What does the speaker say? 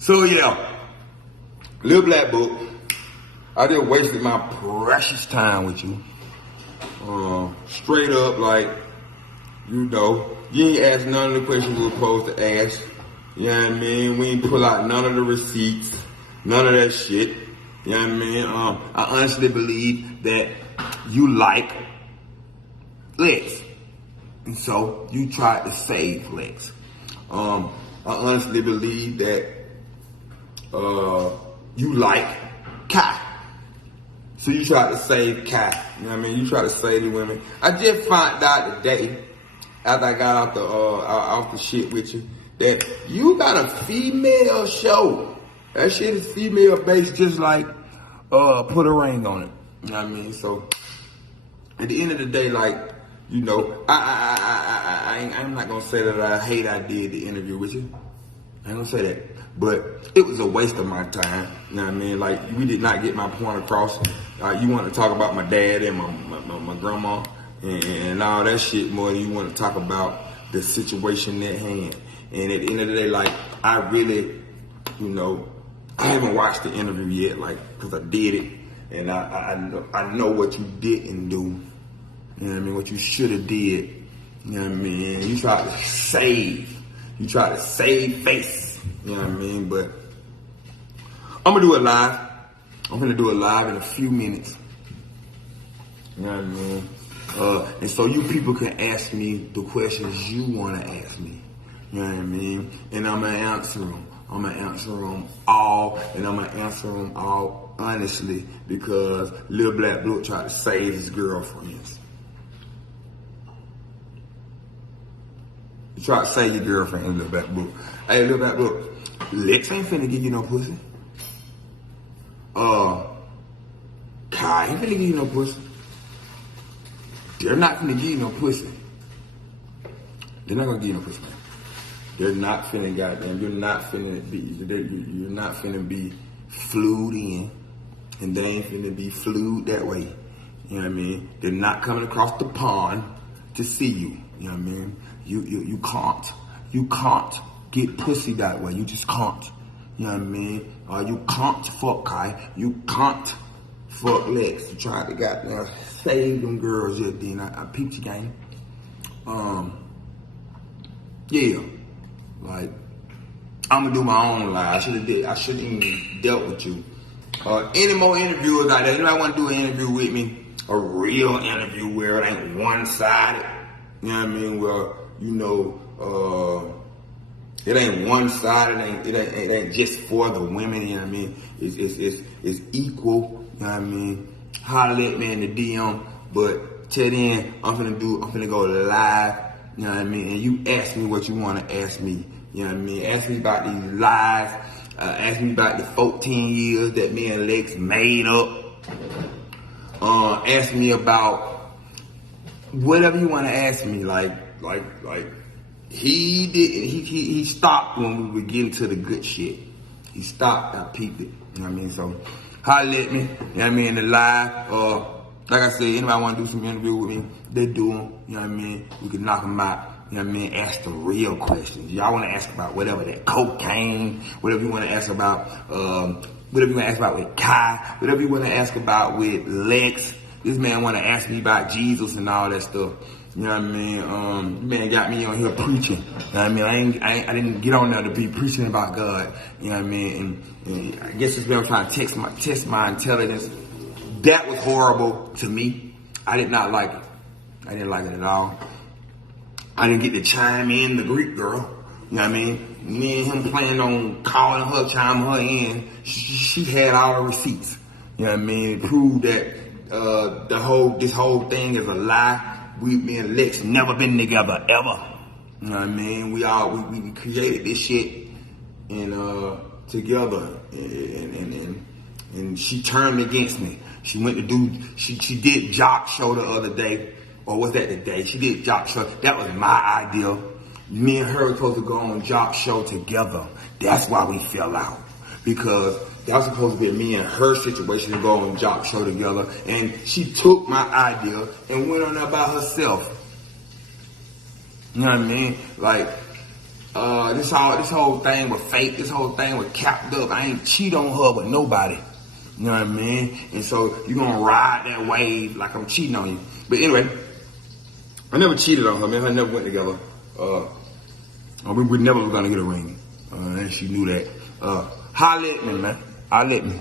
So yeah, Little Black Book, I just wasted my precious time with you. Straight up, like, you know, you ain't asked none of the questions we were supposed to ask. You know what I mean? We ain't pull out none of the receipts, none of that shit. You know what I mean? I honestly believe that you like Lex. And so you tried to save Lex. I honestly believe that you like Kai. So you tried to save Kai. You know what I mean? You tried to save the women. I just found out today, after I got off the shit with you, that you got a female show. That shit is female based, just like Put a Ring on it. You know what I mean? So at the end of the day, like, you know, I'm not gonna say that I did the interview with you. I ain't gonna say that. But it was a waste of my time. You know what I mean? Like, we did not get my point across. You want to talk about my dad and my grandma and all that shit more than you want to talk about the situation at hand. And at the end of the day, like, I really, you know, I haven't watched the interview yet, like, because I did it. And I know what you didn't do. You know what I mean? What you should have did. You know what I mean? You tried to save. You tried to save face. You know what I mean? But I'm going to do it live. I'm going to do it live in a few minutes. You know what I mean? And so you people can ask me the questions you want to ask me. You know what I mean? And I'm going to answer them. I'm going to answer them all. And I'm going to answer them all honestly, because Little Black Book tried to save his girlfriends. You try to save your girlfriend, Little Black Book. Hey, Little Black Book, Lex ain't finna give you no pussy. Kai ain't finna give you no pussy. They're not finna give you no pussy. They're not gonna give you no pussy, man. They're not finna, goddamn, you're not finna be flued in, and they ain't finna be flued that way. You know what I mean? They're not coming across the pond to see you. You know what I mean? You can't get pussy that way. You just can't. You know what I mean? You can't fuck Kai. You can't fuck Lex. You tried to goddamn save them girls yet then. I peeped your game. Yeah. Like, I'm gonna do my own live. I shouldn't even dealt with you. Any more interviewers out there? Anybody want to do an interview with me? A real interview where it ain't one-sided. You know what I mean? Well, you know, it ain't one-sided. It ain't just for the women. You know what I mean? It's equal. You know what I mean? Holler at me in the DM. But till then, I'm finna go live. You know what I mean? And you ask me what you want to ask me. You know what I mean? Ask me about these lives. Ask me about the 14 years that me and Lex made up. Ask me about whatever you want to ask me. Like he stopped when we were getting to the good shit. He stopped. I peeped it. You know what I mean? So holler at me. You know what I mean? In the live. Like I said, anybody want to do some interview with me, they do them. You know what I mean? We can knock them out. You know what I mean? Ask the real questions. Y'all want to ask about whatever, that cocaine, whatever you want to ask about, whatever you want to ask about with Kai, whatever you want to ask about with Lex. This man want to ask me about Jesus and all that stuff. You know what I mean? Man got me on here preaching. You know what I mean? I didn't get on there to be preaching about God. You know what I mean? And I guess it's been trying to test my intelligence. That was horrible to me. I did not like it. I didn't like it at all. I didn't get to chime in the Greek girl. You know what I mean? Me and him planning on calling her, chiming her in. She had all the receipts. You know what I mean? It proved that this whole thing is a lie. Me and Lex never been together ever. You know what I mean? We created this shit and together, and she turned against me. She went to do. She did Jock Show the other day. Or was that the day? She did Jock Show. That was my idea. Me and her were supposed to go on Jock Show together. That's why we fell out. Because that was supposed to be me and her situation to go on Jock Show together. And she took my idea and went on there by herself. You know what I mean? Like, this whole thing was fake. This whole thing was capped up. I ain't cheat on her with nobody. You know what I mean? And so you gonna ride that wave like I'm cheating on you. But anyway, I never cheated on her, man. I never went together. We never was gonna get a ring. And she knew that. Holla at me, man. Holla at me.